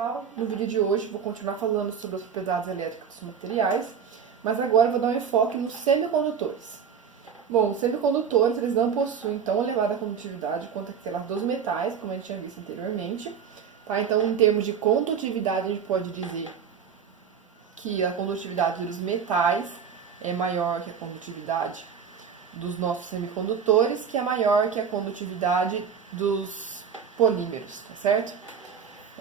pessoal, no vídeo de hoje vou continuar falando sobre as propriedades elétricas dos materiais, mas agora eu vou dar um enfoque nos semicondutores. Bom, os semicondutores eles não possuem tão elevada condutividade quanto aquelas dos metais, como a gente tinha visto anteriormente. Tá? Então, em termos de condutividade, a gente pode dizer que a condutividade dos metais é maior que a condutividade dos nossos semicondutores, que é maior que a condutividade dos polímeros, tá certo?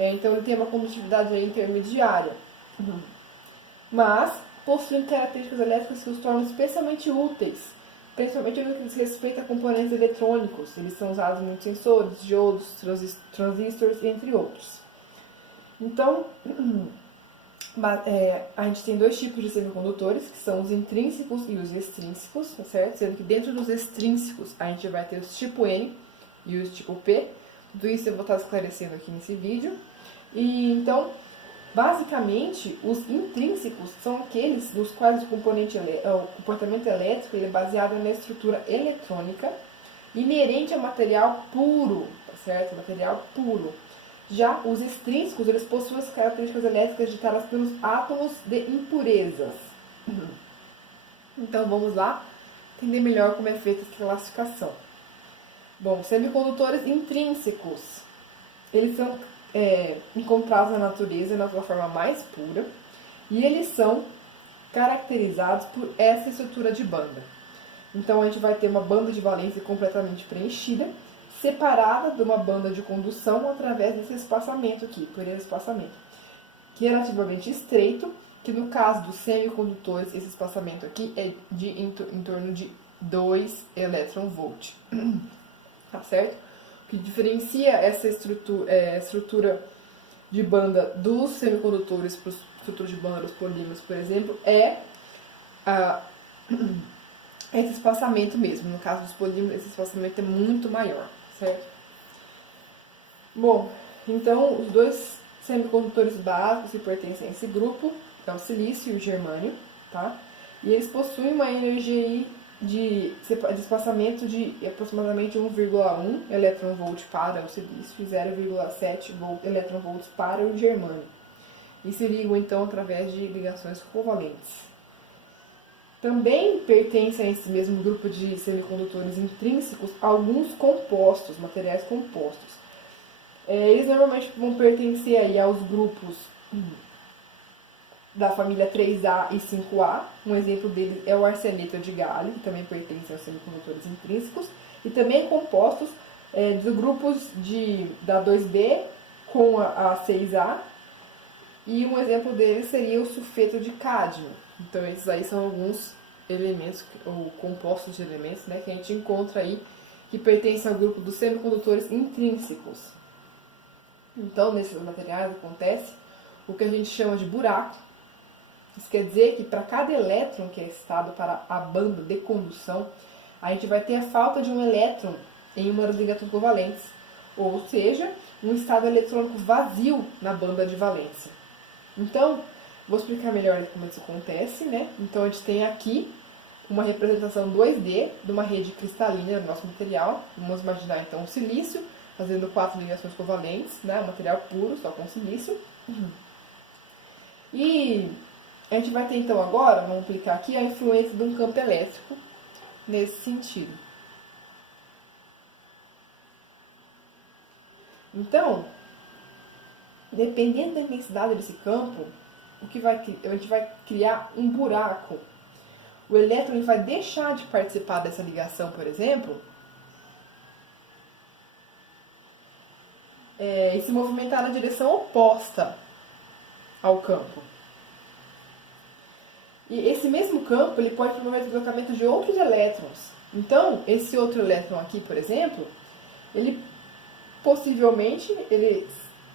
Então ele tem uma condutividade aí intermediária, mas possui características elétricas que os tornam especialmente úteis, principalmente no que diz respeito a componentes eletrônicos. Eles são usados em muitos sensores, diodos, transistores, entre outros. Então, a gente tem dois tipos de semicondutores, que são os intrínsecos e os extrínsecos, tá certo? Sendo que dentro dos extrínsecos a gente vai ter os tipo N e os tipo P. Tudo isso eu vou estar esclarecendo aqui nesse vídeo. E então, basicamente, os intrínsecos são aqueles dos quais o comportamento elétrico ele é baseado na estrutura eletrônica inerente ao material puro, tá certo? Material puro. Já os extrínsecos, eles possuem as características elétricas ditadas pelos átomos de impurezas. Então, vamos lá entender melhor como é feita essa classificação. Bom, semicondutores intrínsecos, eles são encontrados na natureza na sua forma mais pura e eles são caracterizados por essa estrutura de banda. Então, a gente vai ter uma banda de valência completamente preenchida, separada de uma banda de condução através desse espaçamento aqui, por esse espaçamento, que é relativamente estreito, que no caso dos semicondutores, esse espaçamento aqui é em torno de 2 elétronvolt. Tá certo? O que diferencia essa estrutura de banda dos semicondutores para a estrutura de banda dos polímeros, por exemplo, é esse espaçamento mesmo. No caso dos polímeros, esse espaçamento é muito maior, certo? Bom, então os dois semicondutores básicos que pertencem a esse grupo é o silício e o germânio, tá? E eles possuem uma energia de espaçamento de aproximadamente 1,1 elétronvolt para o silício e 0,7 elétronvolts para o germânio. E se ligam então através de ligações covalentes. Também pertencem a esse mesmo grupo de semicondutores intrínsecos alguns compostos, materiais compostos. Eles normalmente vão pertencer aí aos grupos da família 3A e 5A. Um exemplo deles é o arseneto de galho, que também pertence aos semicondutores intrínsecos, e também compostos dos grupos da 2B com a 6A, e um exemplo deles seria o sulfeto de cádmio. Então esses aí são alguns elementos, ou compostos de elementos, né, que a gente encontra aí, que pertencem ao grupo dos semicondutores intrínsecos. Então, nesses materiais acontece o que a gente chama de buraco. Isso quer dizer que para cada elétron que é excitado para a banda de condução, a gente vai ter a falta de um elétron em uma das ligações covalentes, ou seja, um estado eletrônico vazio na banda de valência. Então, vou explicar melhor como isso acontece, né? Então, a gente tem aqui uma representação 2D de uma rede cristalina do nosso material. Vamos imaginar, então, o silício fazendo 4 ligações covalentes, né? Um material puro, só com silício. E a gente vai ter, então, agora, vamos aplicar aqui, a influência de um campo elétrico nesse sentido. Então, dependendo da intensidade desse campo, a gente vai criar um buraco. O elétron vai deixar de participar dessa ligação, por exemplo, e se movimentar na direção oposta ao campo. E esse mesmo campo ele pode promover o deslocamento de outros elétrons. Então, esse outro elétron aqui, por exemplo, ele possivelmente ele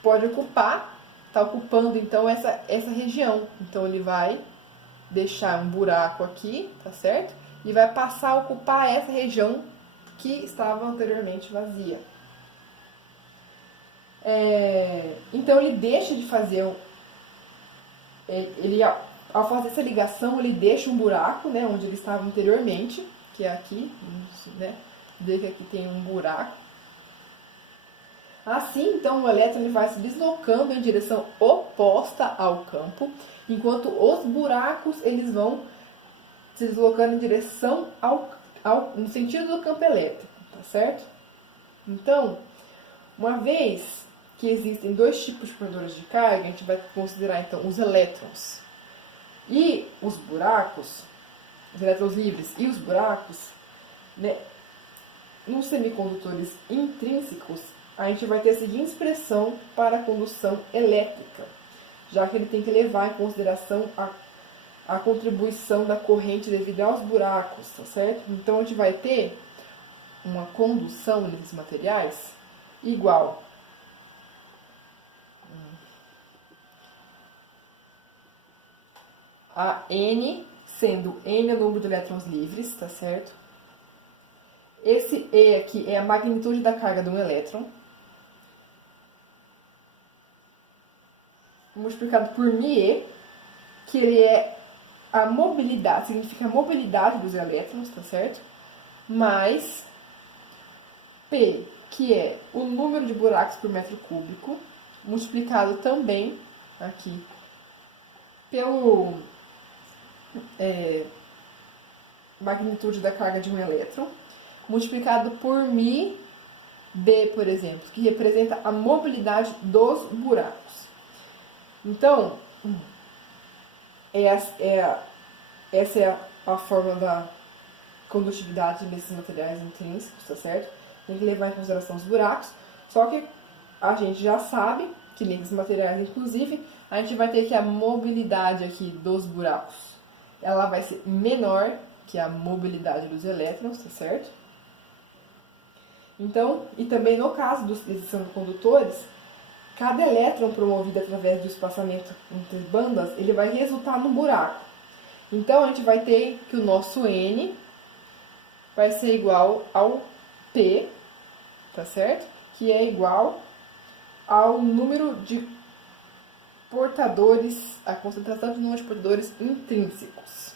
pode está ocupando então essa região. Então, ele vai deixar um buraco aqui, tá certo? E vai passar a ocupar essa região que estava anteriormente vazia. Então, ele deixa de fazer ao fazer essa ligação, ele deixa um buraco, né, onde ele estava anteriormente, que é aqui, né, vê que aqui tem um buraco. Assim, então, o elétron ele vai se deslocando em direção oposta ao campo, enquanto os buracos eles vão se deslocando em direção no sentido do campo elétrico, tá certo? Então, uma vez que existem dois tipos de provedores de carga, a gente vai considerar então os elétrons e os buracos, os elétrons livres e os buracos, né? Nos semicondutores intrínsecos, a gente vai ter a seguinte expressão para a condução elétrica, já que ele tem que levar em consideração a contribuição da corrente devido aos buracos, tá certo? Então, a gente vai ter uma condução nesses materiais igual a N, sendo N o número de elétrons livres, tá certo? Esse E aqui é a magnitude da carga de um elétron, multiplicado por μe, que ele é a mobilidade, significa a mobilidade dos elétrons, tá certo? Mais P, que é o número de buracos por metro cúbico, multiplicado também aqui pelo magnitude da carga de um elétron, multiplicado por μb, por exemplo, que representa a mobilidade dos buracos. Então, essa é a forma da condutividade desses materiais intrínsecos, tá certo? Tem que levar em consideração os buracos, só que a gente já sabe que nesses materiais, inclusive, a gente vai ter que a mobilidade aqui dos buracos, ela vai ser menor que a mobilidade dos elétrons, tá certo? Então, e também no caso desses semicondutores, cada elétron promovido através do espaçamento entre bandas, ele vai resultar num buraco. Então, a gente vai ter que o nosso N vai ser igual ao P, tá certo? Que é igual ao número de portadores, a concentração de número de portadores intrínsecos.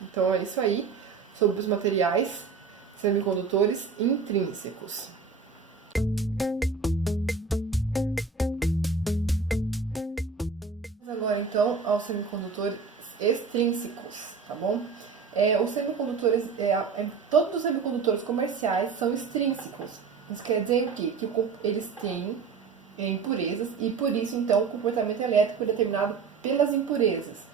Então, é isso aí sobre os materiais semicondutores intrínsecos. Vamos agora então aos semicondutores extrínsecos, tá bom? Os semicondutores, todos os semicondutores comerciais são extrínsecos. Isso quer dizer o quê? Que eles têm impurezas e por isso então o comportamento elétrico é determinado pelas impurezas.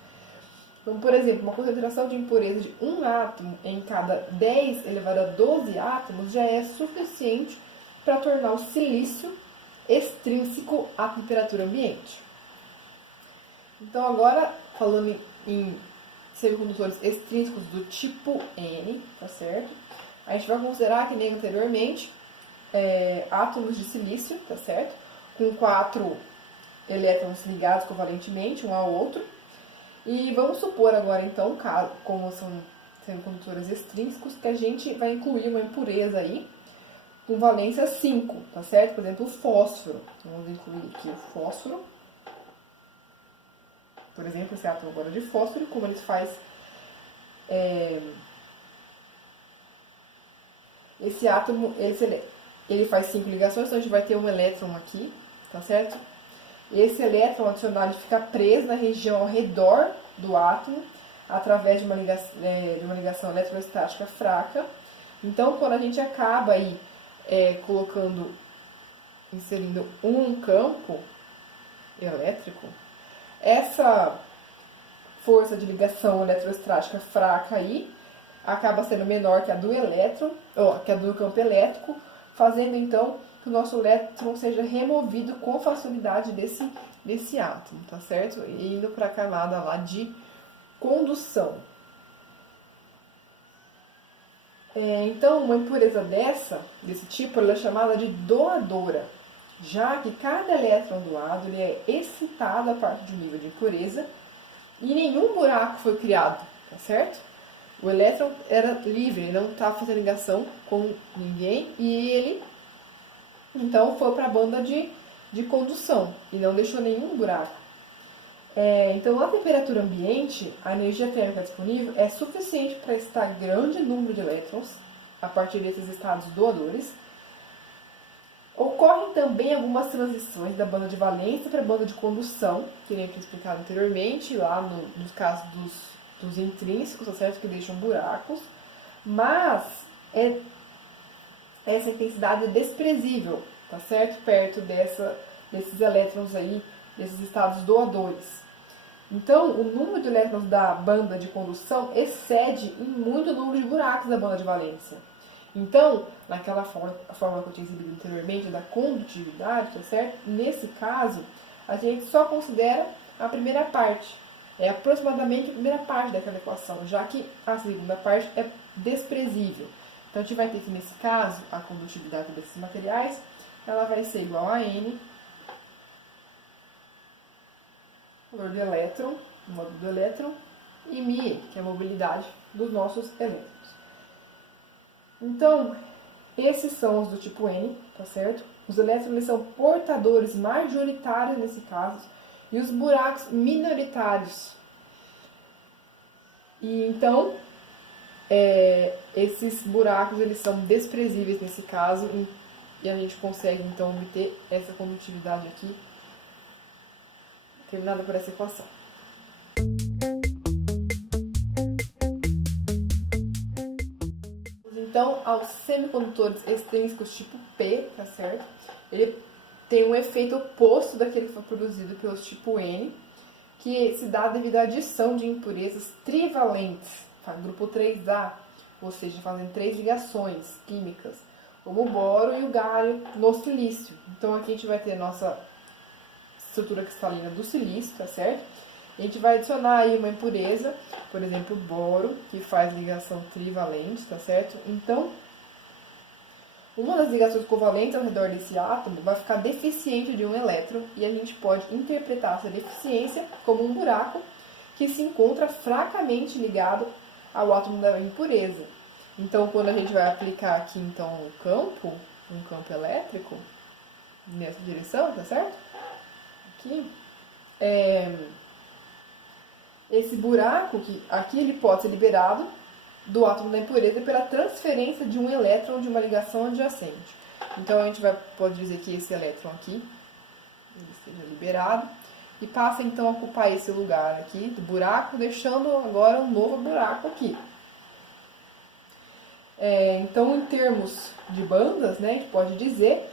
Então, por exemplo, uma concentração de impureza de 1 átomo em cada 10 elevado a 12 átomos já é suficiente para tornar o silício extrínseco à temperatura ambiente. Então, agora, falando em semicondutores extrínsecos do tipo N, tá certo? A gente vai considerar, que nem anteriormente, átomos de silício, tá certo? Com 4 elétrons ligados covalentemente um ao outro. E vamos supor agora, então, como são semicondutores extrínsecos, que a gente vai incluir uma impureza aí com valência 5, tá certo? Por exemplo, o fósforo. Vamos incluir aqui o fósforo. Por exemplo, esse átomo agora de fósforo, como ele faz... esse átomo, ele faz 5 ligações, então a gente vai ter um elétron aqui, tá certo? Esse elétron adicional fica preso na região ao redor do átomo, através de uma ligação eletrostática fraca. Então, quando a gente acaba aí inserindo um campo elétrico, essa força de ligação eletrostática fraca aí acaba sendo menor que a do elétron, ou que a do campo elétrico, fazendo então que o nosso elétron seja removido com facilidade desse átomo, tá certo? E indo para a camada lá de condução. Então, uma impureza desse tipo, ela é chamada de doadora, já que cada elétron doado ele é excitado a partir de um nível de impureza e nenhum buraco foi criado, tá certo? O elétron era livre, ele não estava fazendo ligação com ninguém e ele, então, foi para a banda de condução e não deixou nenhum buraco. Então, na temperatura ambiente, a energia térmica disponível é suficiente para excitar grande número de elétrons a partir desses estados doadores. Ocorrem também algumas transições da banda de valência para a banda de condução, que nem eu tinha explicado anteriormente, lá nos casos dos intrínsecos, tá certo? Que deixam buracos, mas essa intensidade é desprezível, tá certo? Perto desses elétrons aí, desses estados doadores. Então, o número de elétrons da banda de condução excede em muito o número de buracos da banda de valência. Então, naquela fórmula que eu tinha exibido anteriormente, da condutividade, tá certo? Nesse caso, a gente só considera a primeira parte. É aproximadamente a primeira parte daquela equação, já que a segunda parte é desprezível. Então, a gente vai ter que, nesse caso, a condutividade desses materiais, ela vai ser igual a N, valor do elétron, módulo do elétron, e μe, que é a mobilidade dos nossos elétrons. Então, esses são os do tipo N, tá certo? Os elétrons eles são portadores majoritários nesse caso, e os buracos minoritários. E então, esses buracos eles são desprezíveis nesse caso, e a gente consegue então obter essa condutividade aqui, terminada por essa equação. Então, aos semicondutores extrínsecos tipo P, tá certo? Ele tem um efeito oposto daquele que foi produzido pelos tipo N, que se dá devido à adição de impurezas trivalentes, tá? Grupo 3A, ou seja, fazem 3 ligações químicas, como o boro e o gário no silício. Então, aqui a gente vai ter a nossa estrutura cristalina do silício, tá certo? A gente vai adicionar aí uma impureza, por exemplo, boro, que faz ligação trivalente, tá certo? Então, uma das ligações covalentes ao redor desse átomo vai ficar deficiente de um elétron e a gente pode interpretar essa deficiência como um buraco que se encontra fracamente ligado ao átomo da impureza. Então, quando a gente vai aplicar aqui, então, um campo elétrico, nessa direção, tá certo? Aqui, esse buraco, aqui ele pode ser liberado do átomo da impureza pela transferência de um elétron de uma ligação adjacente. Então, a gente pode dizer que esse elétron aqui, ele esteja liberado, e passa então a ocupar esse lugar aqui do buraco, deixando agora um novo buraco aqui. Então, em termos de bandas, né, a gente pode dizer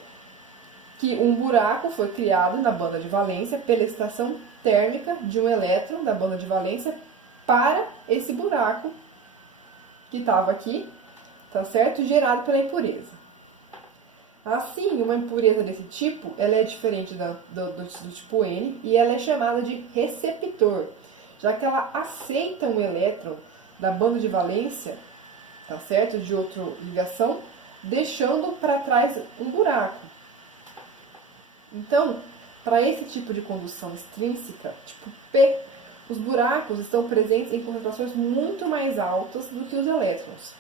que um buraco foi criado na banda de valência pela excitação térmica de um elétron da banda de valência para esse buraco que estava aqui, tá certo? Gerado pela impureza. Assim, uma impureza desse tipo, ela é diferente do tipo N e ela é chamada de receptor, já que ela aceita um elétron da banda de valência, tá certo? De outra ligação, deixando para trás um buraco. Então, para esse tipo de condução extrínseca, tipo P, os buracos estão presentes em concentrações muito mais altas do que os elétrons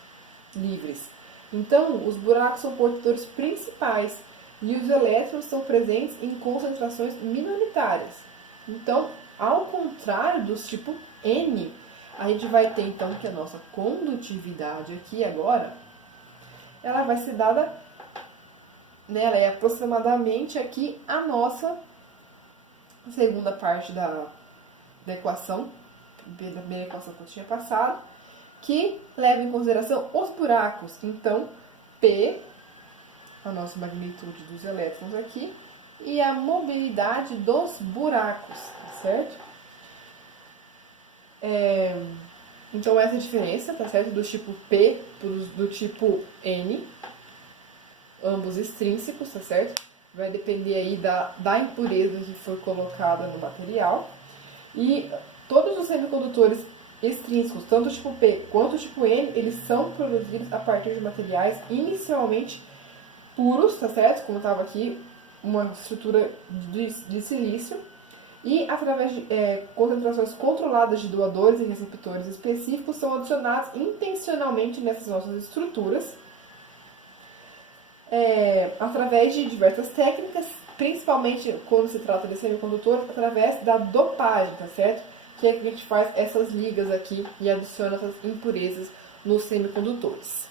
livres. Então, os buracos são portadores principais e os elétrons estão presentes em concentrações minoritárias. Então, ao contrário dos tipo N, a gente vai ter então que a nossa condutividade aqui agora, ela vai ser dada, né, ela é aproximadamente aqui a nossa segunda parte da equação, da primeira equação que eu tinha passado, que leva em consideração os buracos. Então, P, a nossa magnitude dos elétrons aqui, e a mobilidade dos buracos, certo? Então, essa é a diferença, tá certo? Do tipo P do tipo N, ambos extrínsecos, tá certo? Vai depender aí da impureza que foi colocada no material. E todos os semicondutores extrínsecos, tanto o tipo P quanto o tipo N, eles são produzidos a partir de materiais inicialmente puros, tá certo? Como estava aqui, uma estrutura de silício. E através de concentrações controladas de doadores e receptores específicos são adicionados intencionalmente nessas nossas estruturas, através de diversas técnicas, principalmente quando se trata de semicondutor, através da dopagem, tá certo? Que é que a gente faz essas ligas aqui e adiciona essas impurezas nos semicondutores.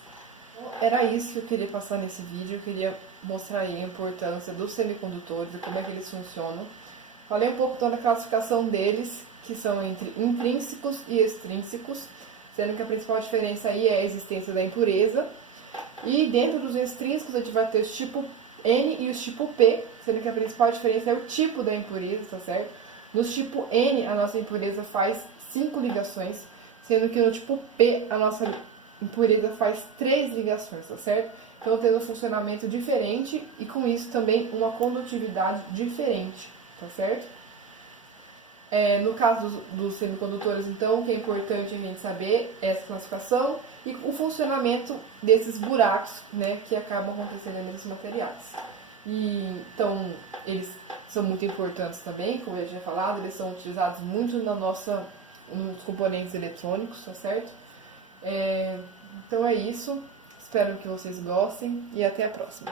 Era isso que eu queria passar nesse vídeo, eu queria mostrar aí a importância dos semicondutores e como é que eles funcionam. Falei um pouco então da classificação deles, que são entre intrínsecos e extrínsecos, sendo que a principal diferença aí é a existência da impureza. E dentro dos extrínsecos a gente vai ter os tipo N e os tipo P, sendo que a principal diferença é o tipo da impureza, tá certo? No tipo N, a nossa impureza faz 5 ligações, sendo que no tipo P, a nossa impureza faz 3 ligações, tá certo? Então, tendo um funcionamento diferente e, com isso, também uma condutividade diferente, tá certo? No caso dos semicondutores, então, o que é importante a gente saber é essa classificação e o funcionamento desses buracos, né, que acabam acontecendo nesses materiais. Então, eles são muito importantes também, como eu já tinha falado, eles são utilizados muito nos componentes eletrônicos, tá certo? Então é isso, espero que vocês gostem e até a próxima.